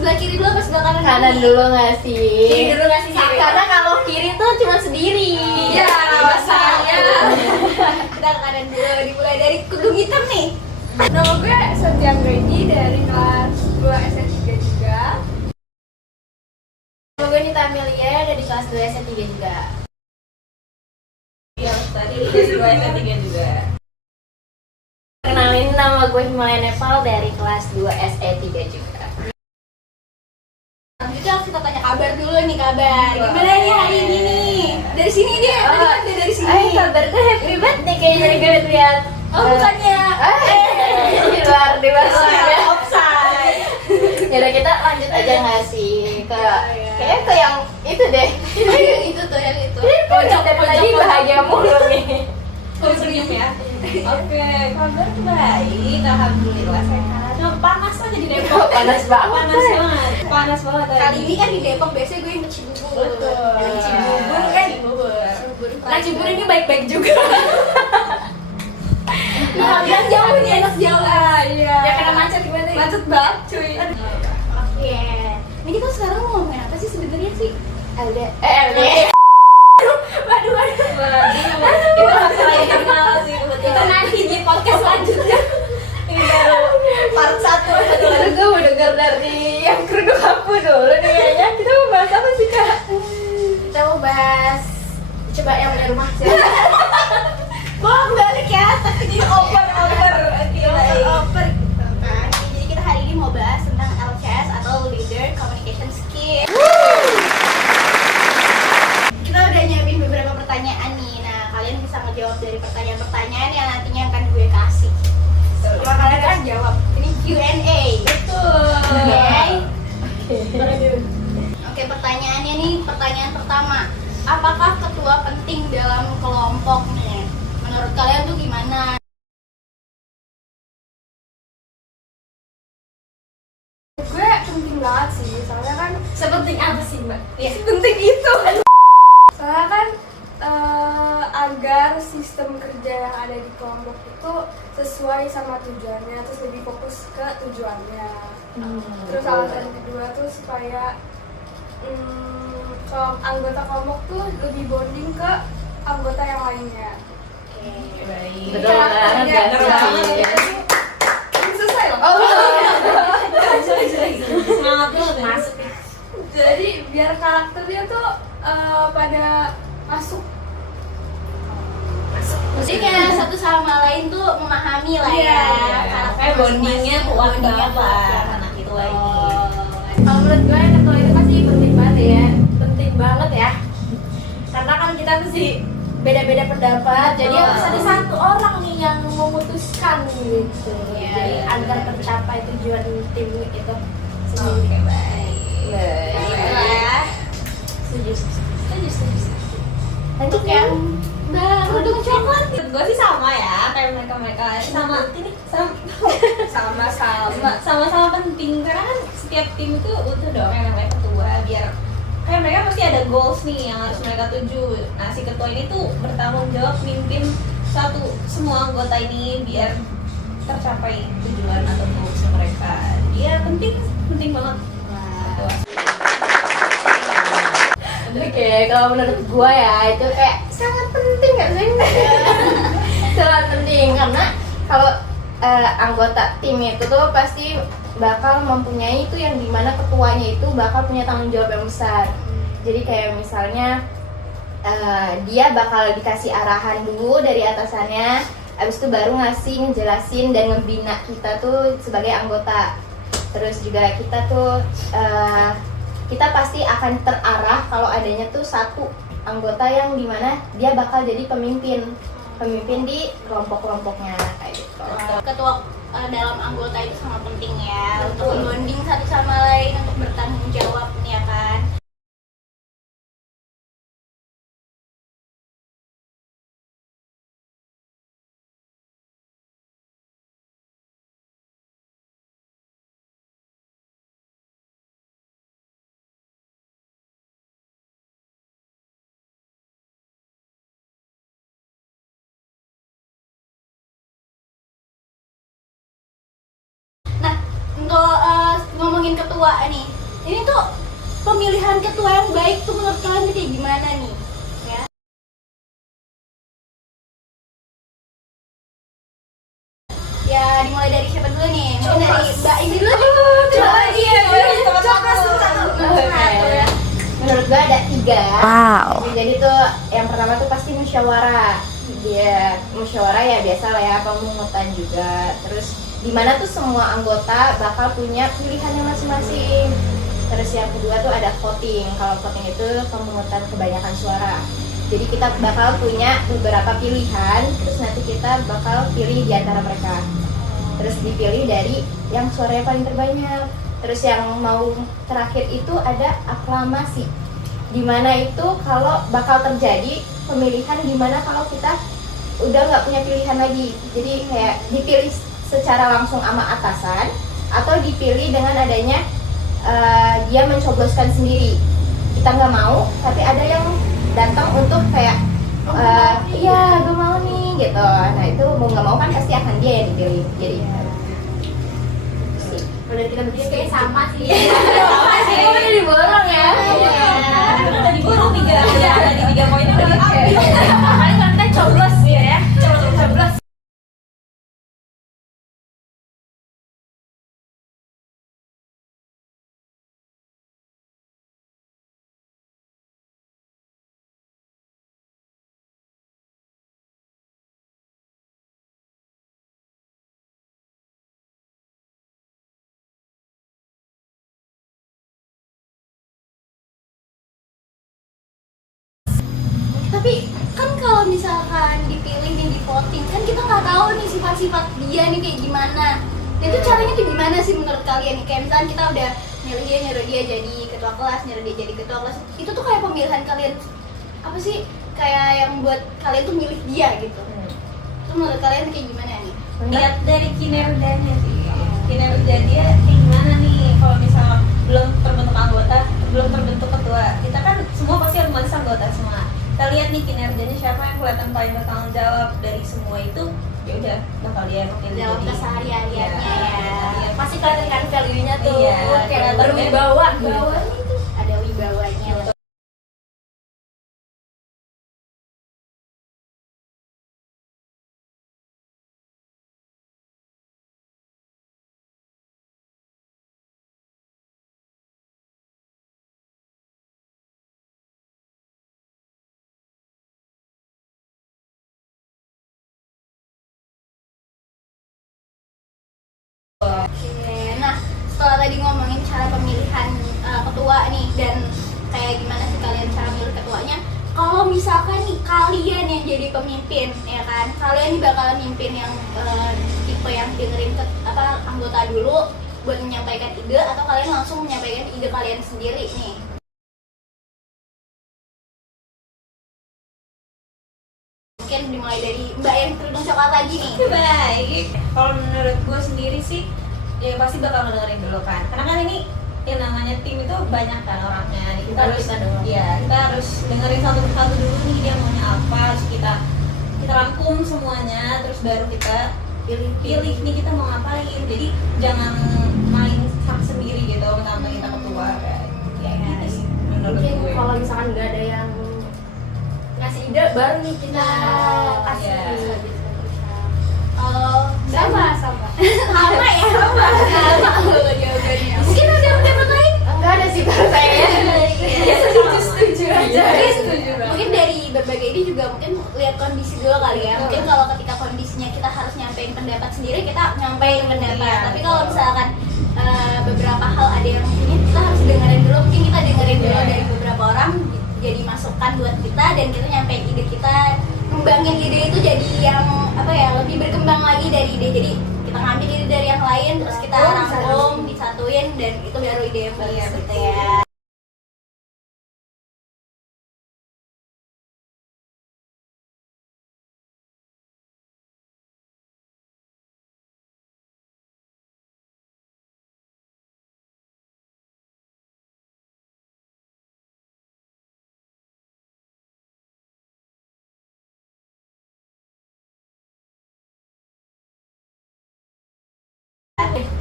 sebelah kiri dulu apa sebelah kanan? Kanan dulu nggak sih? Kiri dulu nggak sih? Karena kalau kiri tuh cuma sendiri. Iya, masalahnya. Kita ke kanan dulu, dimulai dari kudung hitam nih. Nama gue Santiang Grady dari kelas 2 S3 juga. Nama gue Nita Amelia dari kelas 2 S3 juga. Iya, tadi kelas 2 S3 juga. Kenalin, nama gue Himalaya Nepal dari kelas 2 SE3 juga. Selanjutnya harus kita tanya kabar dulu nih, kabar. Gimana nih hari ini nih? Dari sini dia, tadi kan dia dari sini. Kabar gue happy birthday kayaknya gue lihat. Oh, bukannya. Di luar sudah. Offside. Yaudah, kita lanjut aja nggak sih ke kayaknya ke yang itu deh. Itu tuh yang itu. Pojok dari tadi bahagia mulu nih. Senyum ya. Oke, kabar baik, alhamdulillah sehat. Cuma panas aja di Depok. Panas banget. Panas banget. Kali ini kan di Depok biasanya gue yang ke Cibubur. Betul. Yang Cibubur kan. Nah, Cibubur ini baik-baik juga. Enak jauh nih, enak jauh. Iya. Ya kena macet gimana? Macet banget, cuy. Oke. Ini kita sekarang mau ngomongin apa sih sebenarnya sih? LD. Waduh. Itu masalah internal sih kebetulan. Itu nanti di podcast selanjutnya. Ini baru part 1 Aduh, gue mau denger dari yang kerudung aku dulu nih kayaknya. Kita mau bahas apa sih, Kak? Kita mau bahas coba yang punya rumah sih. Bolak balik ya, tapi jadi oper gitu kan. Jadi kita hari ini mau bahas tentang LCS atau Leader Communication Skill. Kita udah nyiapin beberapa pertanyaan nih. Nah, kalian bisa ngejawab dari pertanyaan-pertanyaan yang nantinya akan gue kasih. Coba kalian kan jawab. Ini Q&A. Betul. Oke, pertanyaannya nih, pertanyaan pertama. Apakah ketua penting dalam kelompok nih? Menurut kalian tuh gimana? Gue penting banget sih, soalnya kan Sepenting apa sih, Mbak? Iya. penting itu. Soalnya kan agar sistem kerja yang ada di kelompok itu sesuai sama tujuannya, terus lebih fokus ke tujuannya. Terus alasan kedua tuh supaya anggota kelompok tuh lebih bonding ke anggota yang lainnya. Oke, baik. Betul banget, Iya, betul iya. banget. Selesai loh. Semangat banget ya. Masuk. Jadi biar karakternya tuh pada masuk. Jadi kayak satu sama lain tuh memahami lah ya. Iya. Kayak bondingnya kuat banget lah anak itu lagi. Kalau menurut gue ketua itu pasti penting banget ya. Penting banget ya. Karena kan kita mesti beda-beda pendapat, jadi harus ada satu orang nih yang memutuskan gitu. Iya, Jadi iya, agar benar. tercapai tujuan tim itu Oke, sendiri. baik. Baiklah ya. Setuju. Untuk yang kerudung coklat, gue sih sama ya kayak mereka sama penting karena kan setiap tim itu butuh dong yang namanya ketua biar kayak mereka pasti ada goals nih yang harus mereka tuju. Nah, si ketua ini tuh bertanggung jawab mimpin semua anggota ini biar tercapai tujuan atau goals mereka. Dia penting banget. Ketua. Oke, kalau menurut gua ya itu kayak sangat penting gak sih? Sangat penting karena kalau anggota tim itu tuh pasti bakal mempunyai itu yang dimana ketuanya itu bakal punya tanggung jawab yang besar. Jadi kayak misalnya dia bakal dikasih arahan dulu dari atasannya, abis itu baru ngejelasin dan ngebina kita tuh sebagai anggota. Terus juga kita tuh kita pasti akan terarah kalau adanya tuh satu anggota yang dimana dia bakal jadi pemimpin di kelompok-kelompoknya kayak gitu. Ketua dalam anggota itu sangat penting ya untuk bonding satu sama lain, untuk bertanggung jawab nih ya kan. Nah, untuk ngomongin ketua nih, Ini tuh pemilihan ketua yang baik tuh menurut kalian tuh kayak gimana nih? Ya. Ya, dimulai dari siapa dulu nih? Mungkin dari Mbak Indi dulu. Coba dia. Menurut gue ada 3. Wow. Jadi tuh yang pertama tuh pasti musyawarah. Dia musyawarah ya biasa lah ya, pemungutan juga. Terus dimana tuh semua anggota bakal punya pilihannya masing-masing. Terus yang kedua tuh ada voting. Kalau voting itu pemungutan kebanyakan suara. Jadi kita bakal punya beberapa pilihan, terus nanti kita bakal pilih di antara mereka. Terus dipilih dari yang suaranya paling terbanyak. Terus yang mau terakhir itu ada aklamasi. Dimana itu kalau bakal terjadi pemilihan dimana kalau kita udah nggak punya pilihan lagi. Jadi kayak dipilih secara langsung sama atasan atau dipilih dengan adanya dia mencobloskan sendiri. Kita nggak mau, tapi ada yang datang untuk kayak iya gue mau nih gitu. Nah itu mau nggak mau kan pasti akan dia yang dipilih. Jadi Udah kita bertiga kayak sama sih. ini udah diborong ya. Udah diborong 3 aja, tadi 3 poinnya udah diambil. Paling kita coblos ya. Coblos. Tapi kan kalau misalkan dipilih nih di voting kan kita nggak tahu nih sifat-sifat dia nih kayak gimana. Nah itu caranya tuh gimana sih menurut kalian nih? Kayak misalkan kita udah nyuruh dia jadi ketua kelas, nyuruh dia jadi ketua kelas. Itu tuh kayak pemilihan kalian apa sih? Kayak yang buat kalian tuh milih dia gitu. Itu menurut kalian kayak gimana nih? Lihat dari kinerjanya sih. Kinerja dia kayak gimana nih? Kalau misalnya belum terbentuk anggota, belum terbentuk ketua, kita kan semua pasti otomatis anggota semua. Kita lihat nih kinerjanya siapa yang kelihatan paling bertanggung jawab dari semua itu, ya udah bakal dia pilih Dalam jadi. kesehariannya Iya. pasti kelihatan kan value-nya tuh. Iya, Kayak berwibawa. Ada wibawanya. Oke, nah setelah tadi ngomongin cara pemilihan ketua nih dan kayak gimana sih kalian cara milih ketuanya, kalau misalkan nih kalian yang jadi pemimpin ya kan, kalian nih bakalan mimpin yang tipe yang dengerin anggota dulu buat menyampaikan ide atau kalian langsung menyampaikan ide kalian sendiri nih? Mungkin dimulai dari Mbak yang kerudung coklat lagi nih. Baik. Kalau menurut gue sendiri sih, ya pasti bakal dengerin dulu kan. Karena kan ini yang namanya tim itu banyak kan orangnya. Kita harus kita harus dengerin satu persatu dulu nih dia maunya apa, terus kita rangkum semuanya, terus baru kita pilih nih kita mau ngapain. Jadi jangan main sak sendiri gitu mentang kita ketua kan. Ya gitu sih menurut mungkin gue. kalau misalkan nggak ada yang ngasih ide baru nih kita kasih. Iya. Oh, sama sama ya, sama kalau jawabannya. Mungkin ada pendapat lain? Enggak ada sih kalau saya. Setuju aja. Setuju. Mungkin dari berbagai ini juga mungkin lihat kondisi dulu kali ya. Mungkin kalau ketika kondisinya kita harus nyampein pendapat sendiri, kita nyampein pendapat. Iya, Tapi kalau misalkan beberapa hal ada yang ini kita harus dengerin dulu. Mungkin kita dengerin dulu dari beberapa orang jadi masukan buat kita dan kita nyampein ide kita, ngembangin ide itu jadi yang apa ya, lebih berkembang lagi dari ide. Jadi kita ngambil ide dari yang lain terus kita rangkum, disatuin dan itu baru ide yang bagus gitu ya.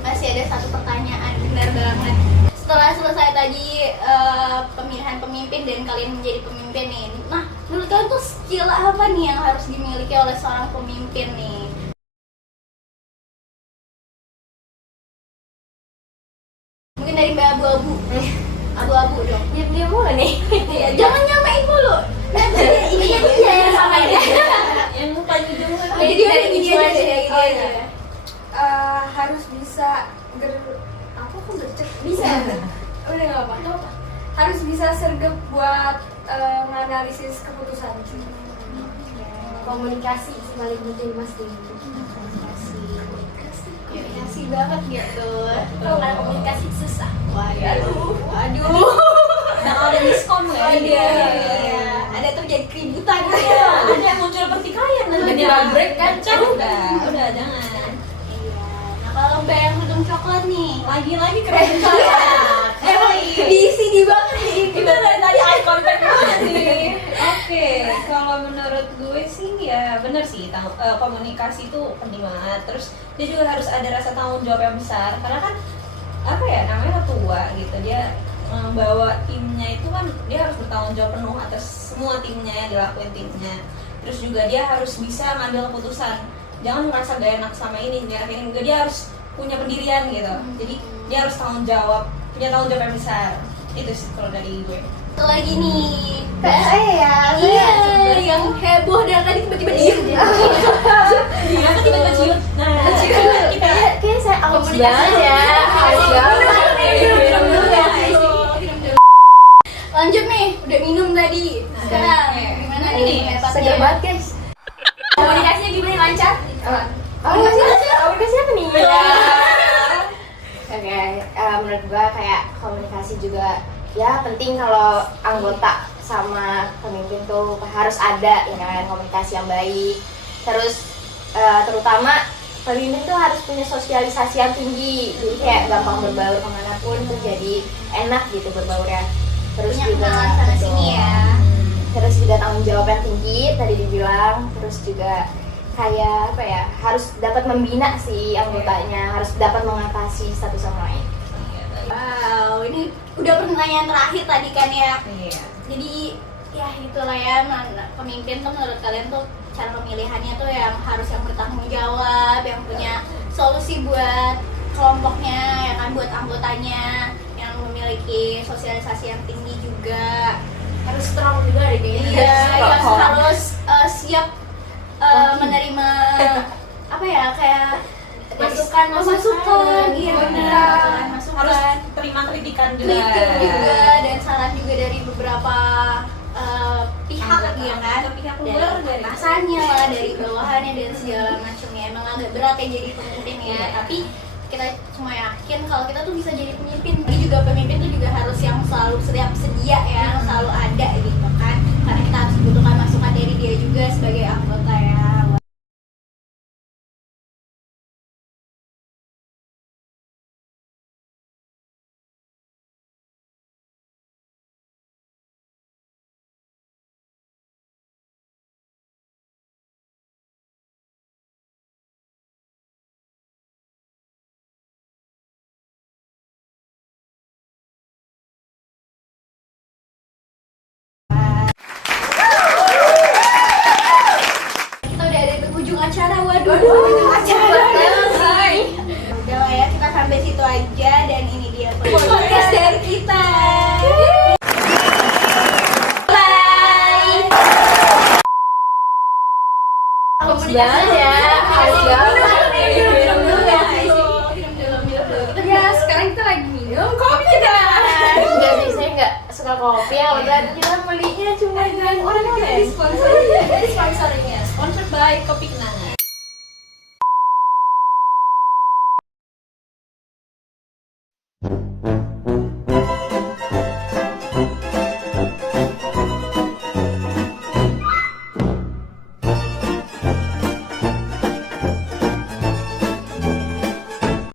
Masih ada satu pertanyaan, benar banget. setelah selesai tadi pemilihan pemimpin dan kalian menjadi pemimpin nih, nah menurut kalian tuh skill apa nih yang harus dimiliki oleh seorang pemimpin nih? Mungkin dari Mbak Abu-Abu. Abu-abu dong. Diam mulu nih. Iya, jangan nyamain mulu. Nanti ini aja yang samain. Yang paling ujung kan. Jadi dari ini aja ya, gitu Oh, aja. iya. Harus bisa apa kok gercep bisa udah nggak apa harus bisa sergap buat menganalisis keputusan. Komunikasi paling penting mas Komunikasi banget gitu. Kalau nggak komunikasi susah. Waduh. Nah, kalau ada miskom ya. Iya. Ada terjadi keributan ya. Ada yang muncul pertikaian nanti. Tiba-tiba break kan, Udah jangan. Iya. Nah kalau Mbak yang minum coklat nih, Lagi keren coklat. emang diisi di banget nih. Kita dari tadi eye contact banget nih. Oke, kalau menurut gue sih ya bener sih komunikasi itu penting banget. Terus dia juga harus ada rasa tanggung jawab yang besar karena kan apa ya namanya ketua gitu dia bawa timnya itu kan dia harus bertanggung jawab penuh atas semua timnya yang dilakuin timnya. Terus juga dia harus bisa ngambil keputusan. Jangan merasa gak enak sama ini juga dia harus punya pendirian gitu. Jadi dia harus punya tanggung jawab yang besar. Itu sih kalau dari gue. Satu lagi nih. saya Iya, yang heboh dan tadi tiba-tiba diem. Iya, kan tiba-tiba ciut. Nah, kita kayak saya aus Komunikasi. banget ya aus banget. Minum dulu ya. Lanjut nih, udah minum tadi. Sekarang gimana nih? Seger banget guys. Komunikasinya gimana, lancar? Komunikasi apa nih? Oke, menurut gua kayak komunikasi juga ya penting kalau anggota sama pemimpin tuh harus ada ya kan komunikasi yang baik. Terus terutama pemimpin tuh harus punya sosialisasi yang tinggi, jadi kayak gampang berbaur kemanapun tuh jadi enak gitu berbaurnya. Terus Punya juga kenalan sana sini ya. terus juga tanggung jawab yang tinggi tadi dibilang, terus juga kayak apa ya harus dapat membina si anggotanya, harus dapat mengatasi satu sama lain. Wow, ini udah pertanyaan terakhir tadi kan ya. Iya. Jadi ya itulah ya, pemimpin tuh menurut kalian tuh cara pemilihannya tuh yang harus yang bertanggung jawab, yang punya solusi buat kelompoknya, ya kan, buat anggotanya, yang memiliki sosialisasi yang tinggi juga. Harus strong juga deh kayaknya. Iya, yang harus siap menerima apa ya kayak masukan, iya benar, Harus masukan, terima kritikan juga. kritik juga dan saran juga dari beberapa pihak ya kan, Pihak dari luar dari atasannya lah, dari bawahannya dan segala macamnya. Emang agak berat ya jadi pemimpin ya, tapi kita semua yakin kalau kita tuh bisa jadi pemimpin. Tapi juga pemimpin tuh juga harus yang selalu sedia ya, selalu ada gitu kan, karena kita harus butuhkan masukan dari dia juga sebagai anggota ya. Kita udah ada di ujung acara, waduh, ujung acara. Udah lah ya, kita sampai situ aja dan ini dia podcast dari kita. Bye. Aus banget ya, aus banget. Minum dulu ya. Minum dulu. Ya sekarang kita lagi minum kopi kan. Enggak sih, saya nggak suka kopi ya, udah kita belinya cuma dengan orang Sponsor. sponsoringnya sponsored by Kopikna.